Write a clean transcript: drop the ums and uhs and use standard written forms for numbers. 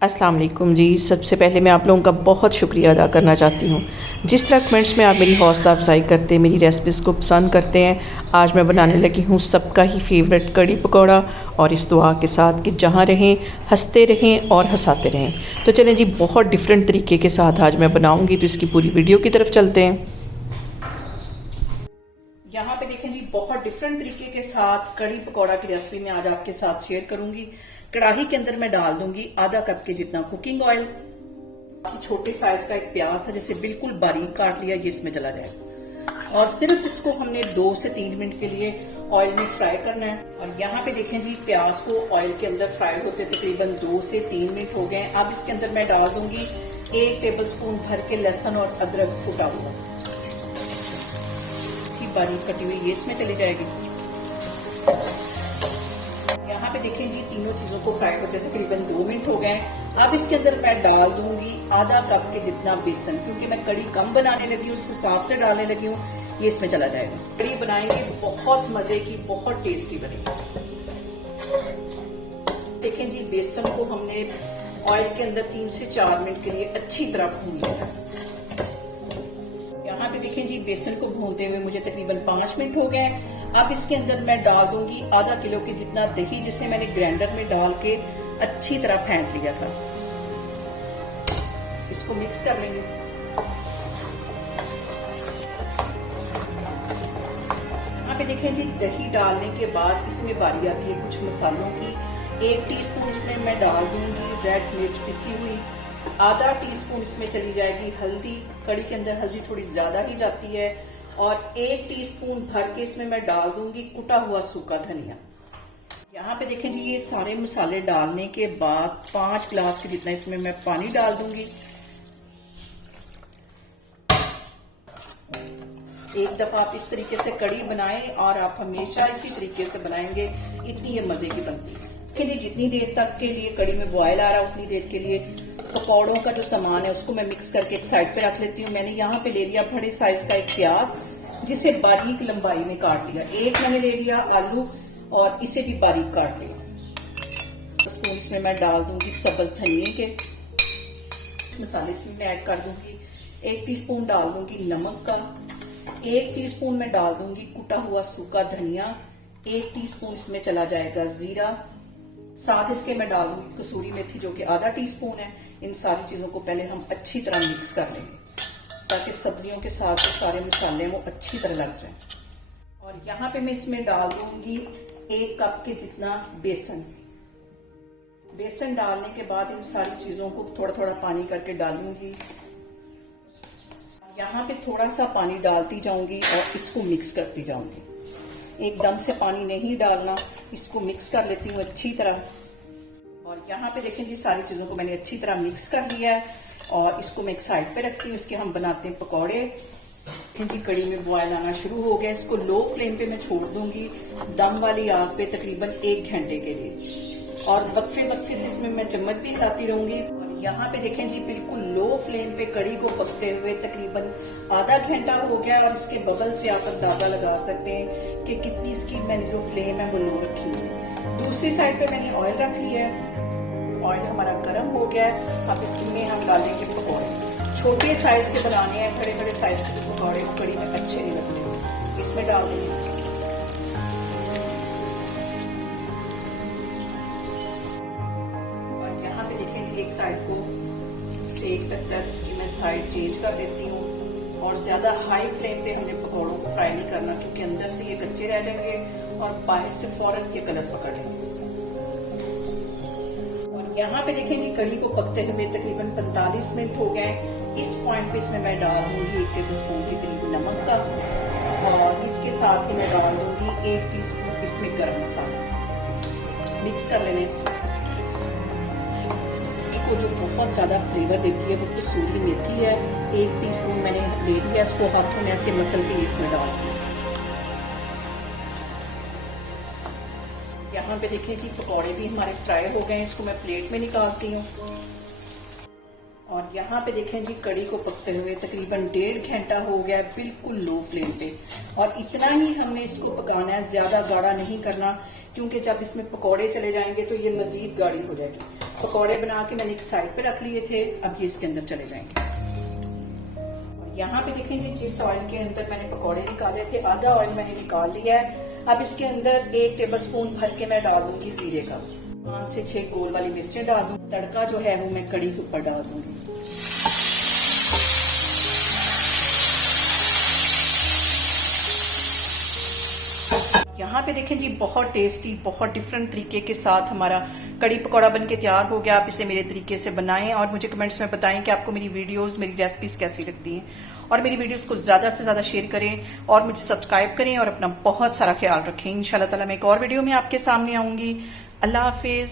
अस्सलाम वालेकुम जी। सबसे पहले मैं आप लोगों का बहुत शुक्रिया अदा करना चाहती हूँ। जिस तरह कमेंट्स में आप मेरी हौसला अफजाई करते हैं, मेरी रेसिपीज़ को पसंद करते हैं, आज मैं बनाने लगी हूँ सबका ही फेवरेट कड़ी पकौड़ा, और इस दुआ के साथ कि जहाँ रहें हंसते रहें और हंसाते रहें। तो चलें जी, बहुत डिफरेंट तरीके के साथ आज मैं बनाऊँगी, तो इसकी पूरी वीडियो की तरफ चलते हैं। यहाँ पे देखें जी, बहुत डिफरेंट तरीके के साथ कड़ी पकौड़ा की रेसिपी मैं आज आपके साथ शेयर करूंगी। कढ़ाई के अंदर मैं डाल दूंगी आधा कप के जितना कुकिंग ऑयल। छोटे साइज का एक प्याज था जिसे बिल्कुल बारीक काट लिया, ये इसमें चला जाएगा और सिर्फ इसको हमने 2 से 3 मिनट के लिए ऑयल में फ्राई करना है। और यहाँ पे देखें जी, प्याज को ऑयल के अंदर फ्राई होते तकरीबन 2 से 3 मिनट हो गए। अब इसके अंदर मैं डाल दूंगी 1 टेबलस्पून भर के लहसुन और अदरक कुटा हुआ, बारीक कटी हुई, ये इसमें चली जाएगी। यहाँ पे देखें जी, तीनों चीजों को फ्राई करते तकरीबन 2 मिनट हो गए। अब इसके अंदर मैं डाल दूंगी आधा कप के जितना बेसन, क्योंकि मैं कड़ी कम बनाने लगी हूँ उस हिसाब से डालने लगी हूँ, ये इसमें चला जाएगा। कड़ी बनाएंगे बहुत मजे की, बहुत टेस्टी बनेगी। देखें जी, बेसन को हमने ऑयल के अंदर 3 से 4 मिनट के लिए अच्छी तरह भून लिया। यहाँ पे देखें जी, बेसन को भूनते हुए मुझे तकरीबन 5 मिनट हो गए। अब इसके अंदर मैं डाल दूंगी आधा किलो के जितना दही, जिसे मैंने ग्राइंडर में डाल के अच्छी तरह फेंट लिया था। इसको मिक्स कर लेंगे। यहाँ पे देखें जी, दही डालने के बाद इसमें बारी आती है कुछ मसालों की। 1 टीस्पून इसमें मैं डाल दूंगी रेड मिर्च पिसी हुई, आधा टीस्पून इसमें चली जाएगी हल्दी, कड़ी के अंदर हल्दी थोड़ी ज्यादा ही जाती है, और 1 टीस्पून भर के इसमें मैं डाल दूंगी कुटा हुआ सूखा धनिया। यहाँ पे देखें जी, ये सारे मसाले डालने के बाद 5 गिलास के जितना इसमें मैं पानी डाल दूंगी। एक दफा आप इस तरीके से कड़ी बनाएं और आप हमेशा इसी तरीके से बनाएंगे, इतनी ये मजे की बनती है। जितनी देर तक के लिए कड़ी में बॉयल आ रहा है उतनी देर के लिए पकौड़ों का जो सामान है उसको मैं मिक्स करके एक साइड पे रख लेती हूँ। मैंने यहाँ पे ले लिया बड़े साइज का एक प्याज, जिसे बारीक लंबाई में काट लिया। एक मैंने ले लिया आलू और इसे भी बारीक काट लिया। स्पून इसमें मैं डाल दूंगी सब्ज धनिए के मसाले, इसमें मैं ऐड कर दूंगी 1 टीस्पून डाल दूंगी नमक का, 1 टीस्पून में डाल दूंगी कुटा हुआ सूखा धनिया, 1 टीस्पून इसमें चला जाएगा जीरा, साथ इसके मैं डाल दूंगी कसूरी मेथी जो कि आधा टीस्पून है। इन सारी चीजों को पहले हम अच्छी तरह मिक्स कर लेंगे ताकि सब्जियों के साथ जो सारे मसाले हैं वो अच्छी तरह लग जाए। और यहाँ पे मैं इसमें डाल दूंगी 1 कप के जितना बेसन। बेसन डालने के बाद इन सारी चीजों को थोड़ा थोड़ा पानी करके डालूंगी। यहाँ पे थोड़ा सा पानी डालती जाऊंगी और इसको मिक्स करती जाऊंगी। एकदम से पानी नहीं डालना, इसको मिक्स कर लेती हूँ अच्छी तरह। और यहाँ पे देखें जी, सारी चीजों को मैंने अच्छी तरह मिक्स कर लिया है और इसको मैं एक साइड पे रखती हूँ। इसके हम बनाते हैं पकौड़े। इनकी कड़ी में बॉयल आना शुरू हो गया। इसको लो फ्लेम पे मैं छोड़ दूंगी दम वाली आग पे तकरीबन 1 घंटे के लिए, और वक्फे वक्फे से इसमें मैं चम्मच भी हिलाती रहूंगी। और यहाँ पे देखें जी, बिल्कुल लो फ्लेम पे कड़ी को पकते हुए तकरीबन आधा घंटा हो गया, और इसके बबल से आप अंदाजा लगा सकते हैं कि कितनी इसकी मैंने जो फ्लेम है वो लो रखी हुई है। दूसरी साइड पे मैंने ऑयल रख लिया है। ऑयल हमारा गर्म हो गया है। अब इसमें हम डालेंगे पकौड़े। छोटे साइज के बनाने हैं, बड़े बड़े साइज के पकौड़े कड़ी में अच्छे नहीं लगते। इसमें डाल देंगे और यहाँ पे देखें एक साइड को सेक लगता है, उसकी मैं साइड चेंज कर देती हूँ। और ज्यादा हाई फ्लेम पे हमने पकौड़ों को फ्राई नहीं करना, क्योंकि अंदर से ये कच्चे रह जाएंगे और बाहर से फौरन ये कलर पकड़ लेंगे। और यहाँ पे देखें जी, कड़ी को पकते हुए तकरीबन 45 मिनट हो गए। इस पॉइंट पे इसमें मैं डाल दूंगी 1 टेबलस्पून के करीब नमक का, और इसके साथ ही मैं डाल दूंगी 1 टीस्पून इसमें गरम मसाला। मिक्स कर लेने इसको। को जो बहुत ज्यादा फ्लेवर देती है वो कसूरी मेथी है। 1 टीस्पून मैंने ले लिया, इसको हाथों में ऐसे मसल के इसमें डाल दिया। यहाँ पे देखिए जी, पकौड़े भी हमारे फ्राई हो गए। इसको मैं प्लेट में निकालती हूँ। और यहाँ पे देखें जी, कड़ी को पकते हुए तकरीबन 1.5 घंटा हो गया, बिल्कुल लो फ्लेम पे। और इतना ही हमने इसको पकाना है, ज्यादा गाढ़ा नहीं करना, क्योंकि जब इसमें पकौड़े चले जाएंगे तो ये मजीद गाढ़ी हो जाएगी। पकौड़े बना के मैंने एक साइड पे रख लिए थे, अब ये इसके अंदर चले जाएंगे। और यहाँ पे देखें जी, जिस ऑयल के अंदर मैंने पकौड़े निकाले थे, आधा ऑयल मैंने निकाल लिया है। अब इसके अंदर 1 टेबलस्पून भर के मैं डाल दूंगी जीरे का, 5 से 6 गोल वाली मिर्चें डाल दूंगी। तड़का जो है वो मैं कड़ी के ऊपर डाल दूंगी। यहाँ पे देखें जी, बहुत टेस्टी, बहुत डिफरेंट तरीके के साथ हमारा कड़ी पकौड़ा बन के तैयार हो गया। आप इसे मेरे तरीके से बनाएं और मुझे कमेंट्स में बताएं कि आपको मेरी वीडियोस, मेरी रेसिपीज कैसी लगती हैं। और मेरी वीडियोस को ज्यादा से ज्यादा शेयर करें और मुझे सब्सक्राइब करें और अपना बहुत सारा ख्याल रखें। इंशाल्लाह ताला मैं एक और वीडियो में आपके सामने आऊंगी। अल्लाह हाफिज।